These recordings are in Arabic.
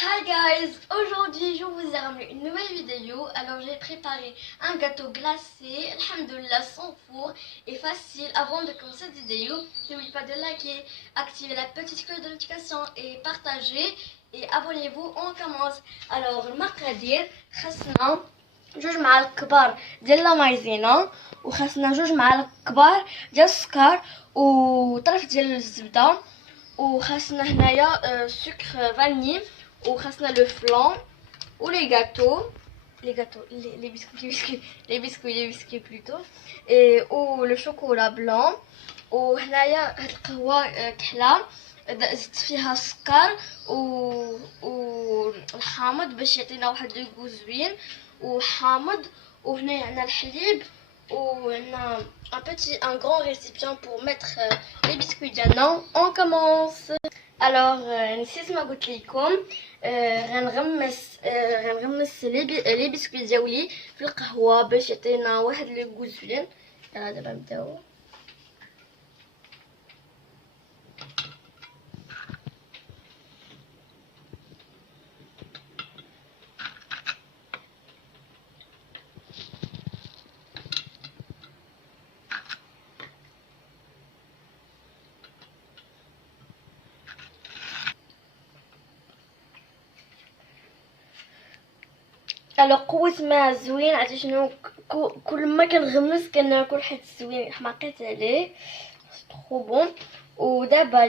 Hi guys, aujourd'hui je vous ai ramené une nouvelle vidéo. Alors j'ai préparé un gâteau glacé, alhamdoulilah, sans four et facile. Avant de commencer cette vidéo, n'oubliez pas de liker, activer la petite cloche de notification et partager. Et abonnez-vous, on commence. Alors المقادير خاصنا 2 معالق كبار ديال لا مايزينا، وخاصنا 2 معالق كبار ديال السكر وطرف ديال الزبده، وخاصنا هنايا سكر فاني، وخاصنا لو فلان ولي gâteaux les biscuits plutôt et ou le chocolat blanc. وهنايا هاد القهوه كحله زدت فيها السكر والحامض باش يعطينا واحد لو غو زوين وحامض. وهنايا عندنا الحليب وعندنا un grand récipient pour mettre les biscuits ديالنا. On commence. Alors نسيت ما قلت لكم غنغمس لي بسكويت ديالي في القهوه باش يعطينا واحد لو غو زوين. يلا دابا نبداو. على قوة ما زوين، عرفتي شنو؟ كل ما كنغمس كناكل حيت زوين، حماقيت عليه ترو بون. ودابا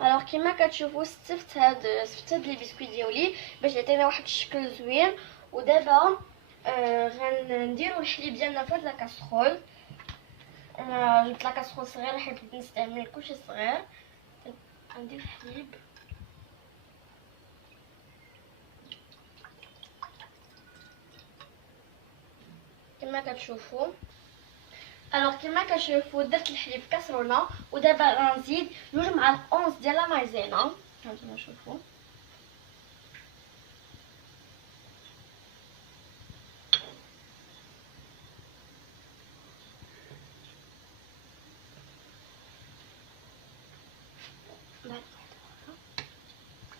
الوغ كيما كتشوفوا ستفت هاد لي بسكويت ديالي باش يعطينا واحد الشكل زوين. ودابا غنديروا الحليب ديالنا في هاد لاكاسرول. انا جبت لاكاسرول صغيره حيت بغيت نستعمل كلشي صغير. غندير الحليب كما كتشوفوا. الوغ كما كتشوفوا درت الحليب في كاسرونه، ودابا غنزيد 2 معالق اونص ديال لا مايزينا. هانتوما شوفوا.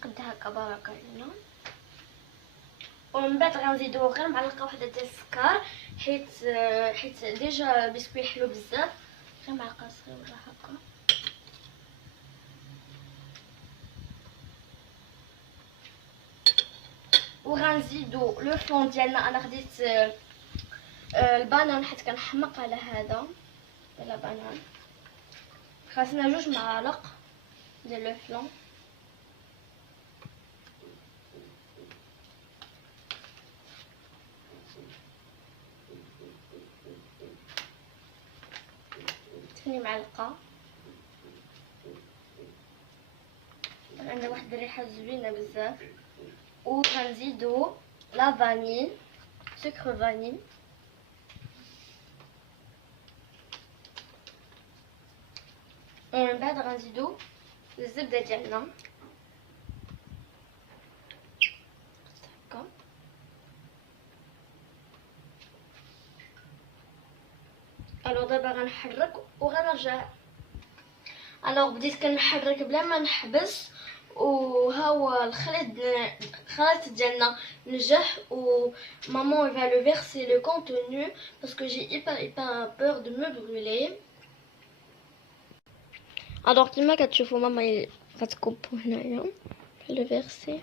قد هكا بركه علينا. ومن بعد غنزيدو غير معلقه واحده ديال السكر حيت ديجا بسكوي حلو بزاف. غير معلقه صغيره هكا. وغنزيدو لو فلون ديالنا. انا خديت البنان حيت كنحمق على هذا ديال بنان. خاصنا 2 معالق ديال لو فلون. ثاني معلقه. عندنا واحد الريحه زوينه بزاف. وغنزيدو لا فاني، سكر فاني. ومن بعد غنزيدو الزبده ديالنا هكا. الو دابا غنحرك وغنرجع. الو بديت كنحرك بلا ما نحبس، وها هو الخليط ديالنا نجح. و maman va le verser le contenu parce que j'ai hyper peur de me brûler. alors كما كتشوفوا ماما غتكب هنايا le verser.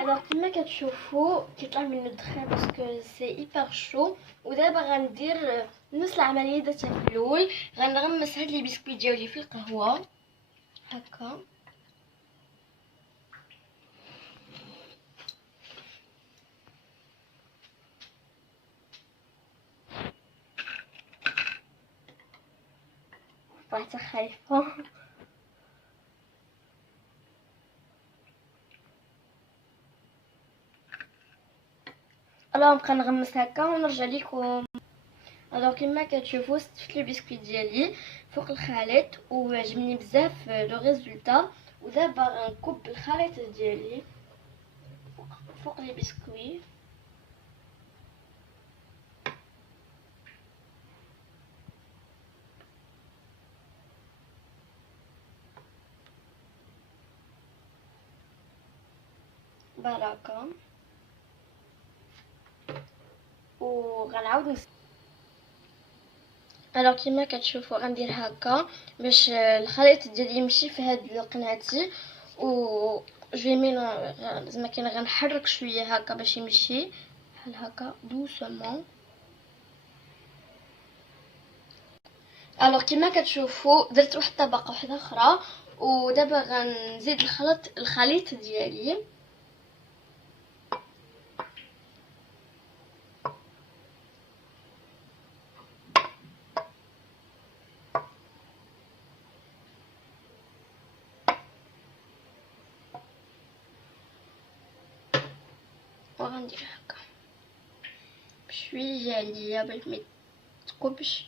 alors كما كتشوفوا كيطلع منه الدخان باسكو سي ايبر شو. ودابا غندير نفس العمليه درتها في الاول. غنغمس هاد لي بسكويت ديالي في القهوه هكا. طلعت خايفه. الوغ نبقى نغمس هكا ونرجع لكم. الوغ كما كتشوفوا استفت لي بسكويت ديالي فوق الخليط وعجبني بزاف لو ريزولطا. ودابا غنكب الخليط ديالي فوق لي بسكوي. بركة. وغنعاود الوغ كيما كتشوفوا غندير هكا باش الخليط ديالي يمشي في هاد قناتي، و جو ميلون زعما كاين غنحرك شويه هكا باش يمشي بحال هكا دوسمون. الوغ كيما كتشوفوا درت واحد الطبقه واحده اخرى، ودابا غنزيد الخليط ديالي. وغندير هكا بشويه عليا باش ما تكبش.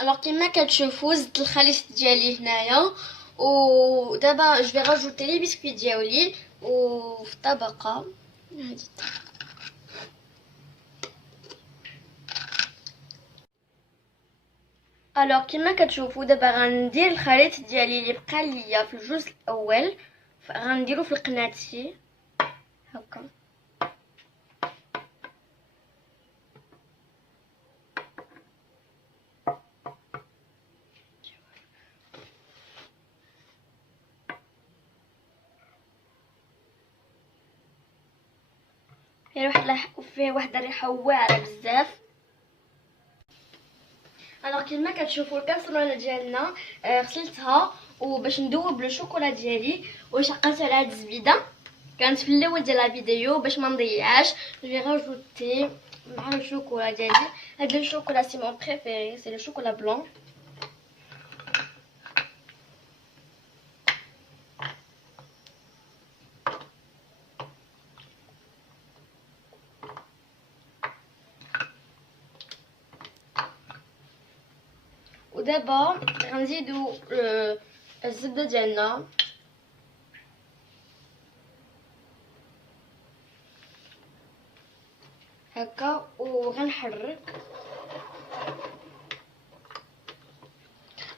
الوغ كيما كتشوفوا زدت الخليط ديالي هنايا، ودابا جو راجوتي لي بسكويت ديالي وفي الطبقه هادي. الوغ كيما كتشوفوا دابا غندير الخليط ديالي اللي بقى ليا في الجزء الاول غنديرو في القناتي هكا. فيه واحد الريحه واعره بزاف. الوغ كيما كتشوفوا الكاسرونه ديالنا غسلتها وباش ندوب لو شوكولا ديالي وشقلت على هاد الزبيده كانت في الاول ديال لا فيديو باش ما نضيعهاش. جو راجوتي مع الشوكولا ديالي. هاد الشوكولا سي مون بريفيري، سي لو شوكولا بلون. ودابا غنزيدو الزبده ديالنا هكا وغنحرك.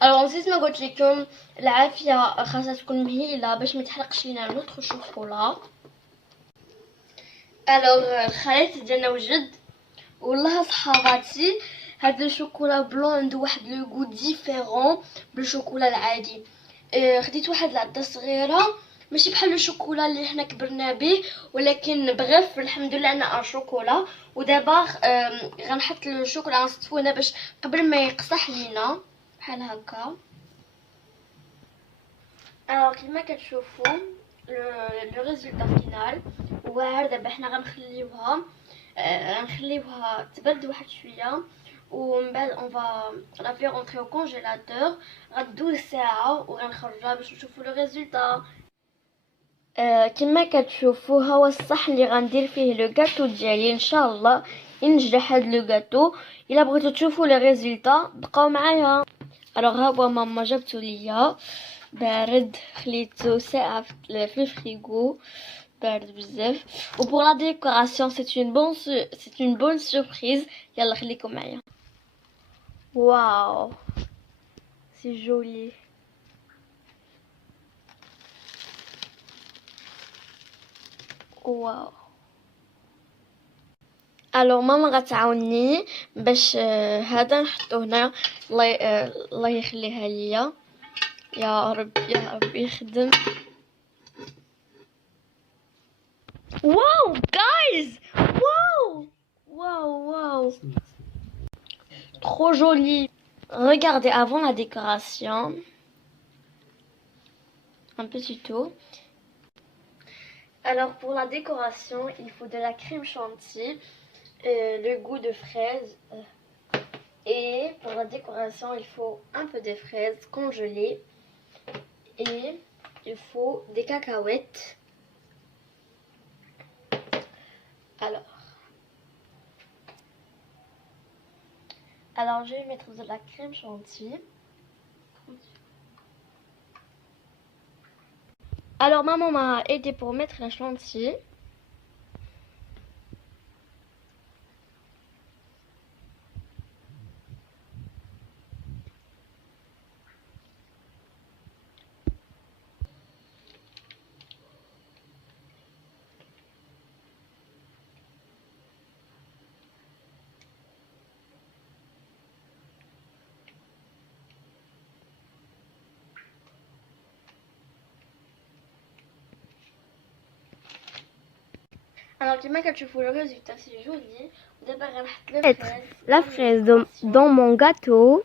الوغ نسيت ما قلت لكم العافيه خاصها تكون مهيله باش ما تحرقش لينا نوتخ شوكولا. الوغ الخليط ديالنا وجد والله صحاباتي هاد الشوكولا بلون عنده واحد لو غو ديفيرون بالشوكولا العادي. خديت واحد العده صغيره ماشي بحال الشوكولا اللي حنا كبرنا به، ولكن بغيف الحمد لله انا شوكولا. ودابا غنحط الشوكولا نصفو هنا باش قبل ما يقصح لينا بحال هكا. الوغ كيما كتشوفوا لو ريزولطا فينال واعر. دابا حنا غنخليوها تبرد واحد شويه ومن بعد اون فا لا في رونتري او كونجيلاتور غدوز ساعه وغنخرجها باش نشوفوا لو ريزولطا. كما كتشوفوا ها هو الصحن اللي غندير فيه لو غاتو ديالي. ان شاء الله ينجح هاد لو غاتو. الا بغيتو تشوفوا لي ريزولطا بقاو معايا. الوغ ها هو ماما جابتو ليا بارد، خليته ساعه في الفريغو بارد بزاف. و pour la décoration c'est une bonne surprise. يلا خليكم معايا. واو سي جولي. واو. الو ماما غتعاوني باش هذا نحطو هنا. الله يخليها ليا يا رب يا رب يخدم. واو جايز واو واو واو trop joli. Regardez avant la décoration un petit tour. Alors pour la décoration il faut de la crème chantilly, le goût de fraise, et pour la décoration il faut un peu de fraises congelées et il faut des cacahuètes. Alors je vais mettre de la crème chantilly Alors maman m'a aidé pour mettre la chantier. Alors كما كتشوفوا le résultat c'est joli. ودابا غنحط La fraise dans mon gâteau.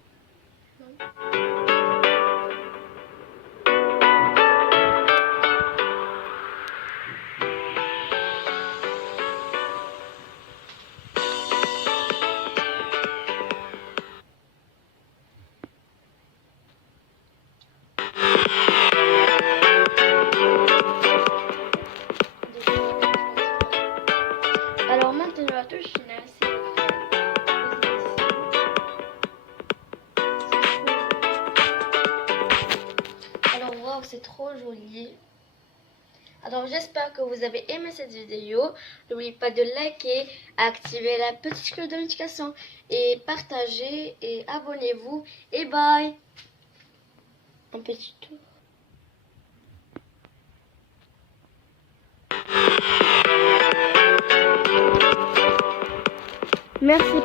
Alors maintenant la touche finale c'est alors waouh c'est trop joli. Alors j'espère que vous avez aimé cette vidéo. N'oubliez pas de liker, activer la petite cloche de notification et partager et abonnez-vous et bye. Un petit tour. Merci.